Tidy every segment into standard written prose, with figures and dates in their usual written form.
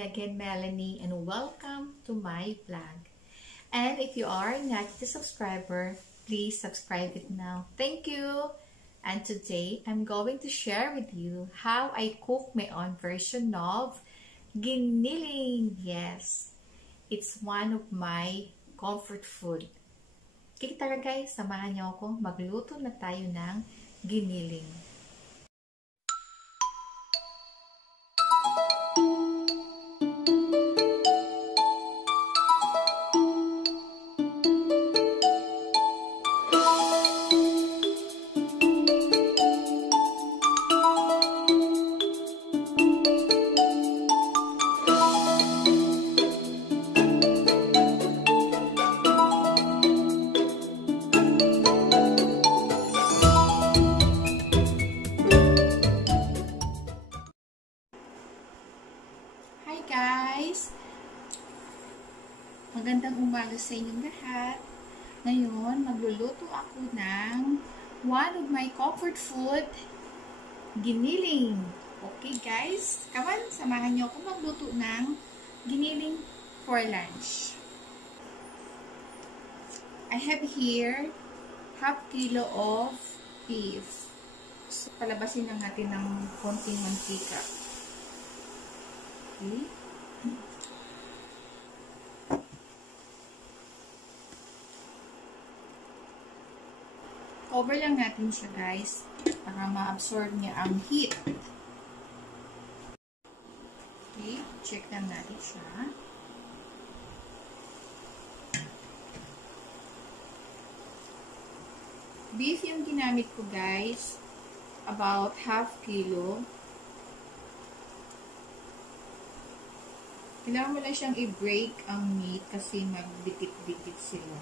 me again, Melanie, and welcome to my vlog. And if you are not a subscriber, please subscribe it now. Thank you! And today, I'm going to share with you how I cook my own version of giniling. Yes, it's one of my comfort food. Kaya tara guys, samahan niyo ako. Magluto na tayo ng giniling. Guys, magandang umaga sa inyong lahat. Ngayon, magluluto ako ng one of my comfort food, giniling. Okay guys, come on, samahan niyo ako magluto ng giniling for lunch. I have here half kilo of beef. So, palabasin lang natin ng konting mantika. Okay. Cover lang natin siya guys para ma-absorb niya ang heat. Okay, check lang natin siya. Beef yung ginamit ko guys, about half kilo. Kailangan mo lang siyang i-break ang meat kasi magdikit-dikit sila.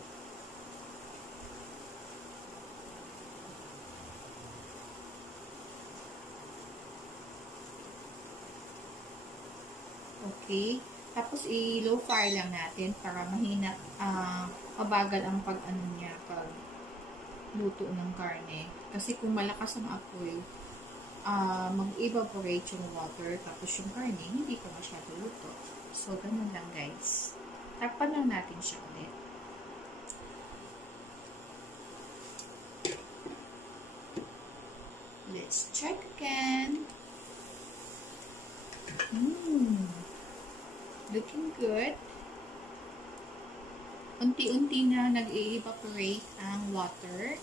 Okay. Tapos i-low fire lang natin para mahina, mabagal ang pag-ano niya, pag luto ng karne. Kasi kung malakas ang apoy, mag-evaporate yung water, tapos yung karne, hindi ko masyado luto. So, ganun lang guys. Takpan lang natin siya ulit. Let's check again. Looking good. Unti-unti na nag-evaporate ang water.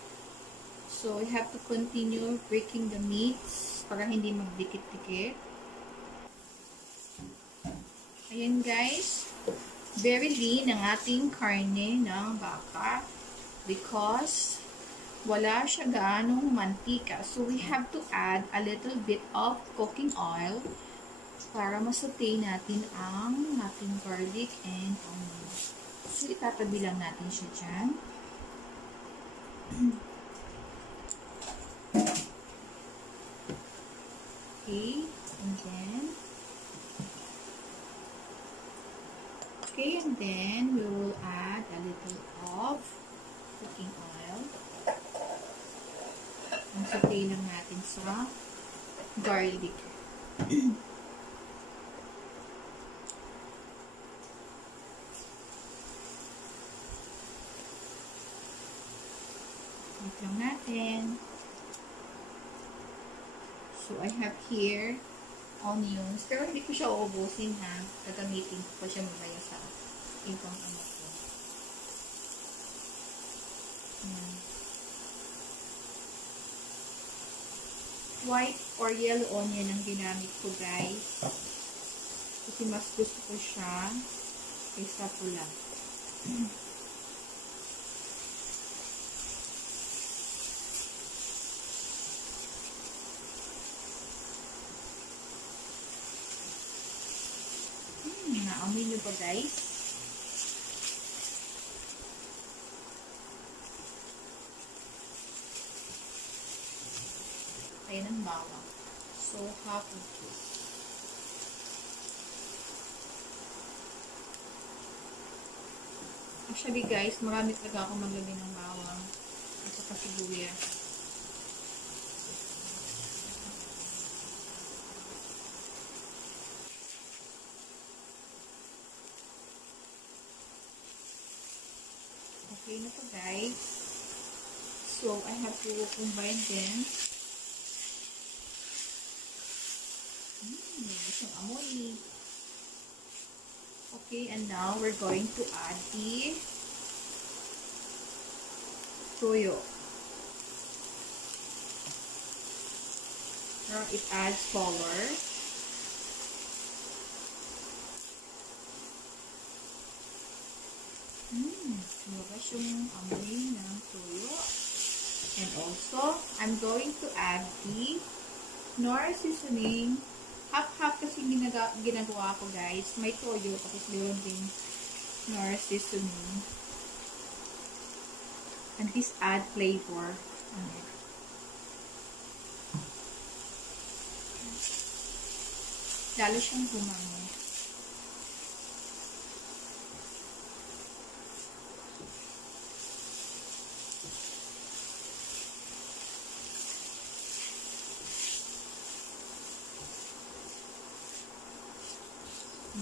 So, I have to continue breaking the meats para hindi magdikit-dikit. Ayan guys. Very lean ang ating karne ng baka because wala siya gaanong mantika. So, we have to add a little bit of cooking oil para masaute natin ang ating garlic and onion. So, itatabi lang natin siya dyan. Okay, and then we will add a little of cooking oil. Ang saute lang natin sa garlic. Wait lang natin. So, I have here onions. Pero hindi ko siya uubusin ha. Gagamitin ko pa siya mamaya sa ibang ano ko. Ayan. White or yellow onion ang ginamit ko guys. Kasi mas gusto ko siya kaysa pula. Naamoy nyo ba guys? Ayan ang bawang. So, half of this. Actually guys, marami talaga ako maglagay ng bawang at saka sibuyas. Okay na to, guys. So, I have to combine them. Isang amoy. Okay, and now we're going to add the toyo. Now, it adds color. Lumabas yung amoy ng toyo. And also, I'm going to add the Knorr seasoning. Half-half kasi ginagawa ko, guys. May toyo, tapos meron din Knorr seasoning. And this add flavor. Lalo siyang gumango.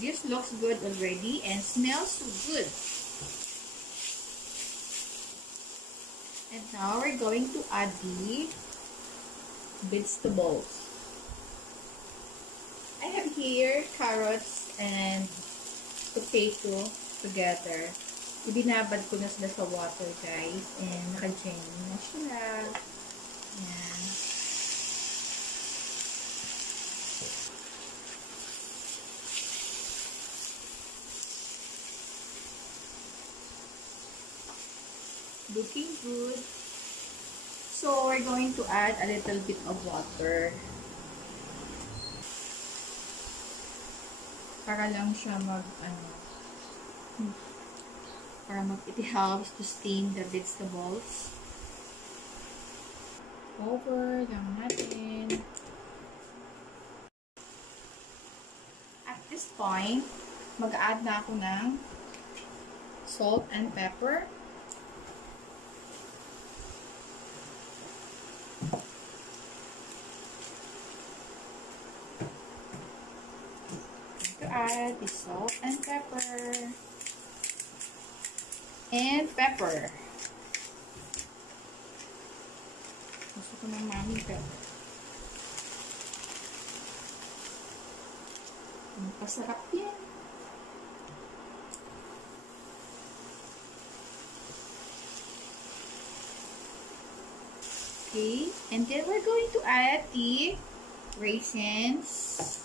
This looks good already and smells so good. And now we're going to add the vegetables. I have here carrots and potato together. Ibinabad ko na sila sa water, guys. And naka-jelly na sila. Ayan. Looking good. So, we're going to add a little bit of water. Para lang siya it helps to steam the vegetables. Cover lang natin. At this point, mag-add na ako ng salt and pepper. Add the salt and pepper gusto ko ng mami pepper. Masarap yan. Okay, and then we're going to add the raisins.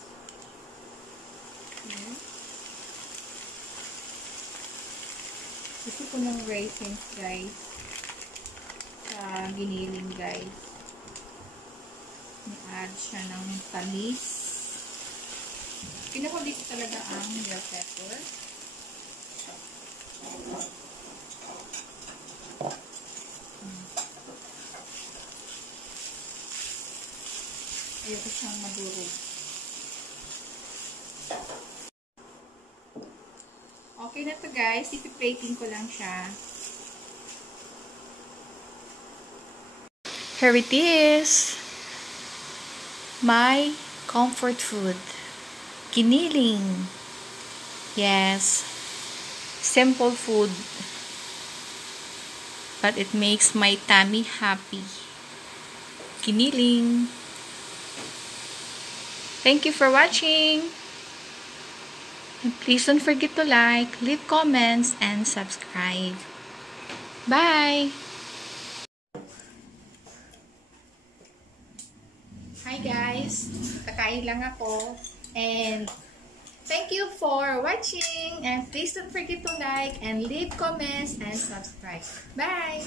Gusto ko ng raisins, guys. Sa giniling, guys. I-add siya ng tamis. Pinakuli ko talaga ang bell pepper. Ayoko siyang madurog. Okay na to, guys. Ipi-plating ko lang siya. Here it is. My comfort food. Giniling. Yes. Simple food. But it makes my tummy happy. Giniling. Thank you for watching. And please don't forget to like, leave comments, and subscribe. Bye! Hi guys! Kakain lang ako. And thank you for watching. And please don't forget to like and leave comments and subscribe. Bye!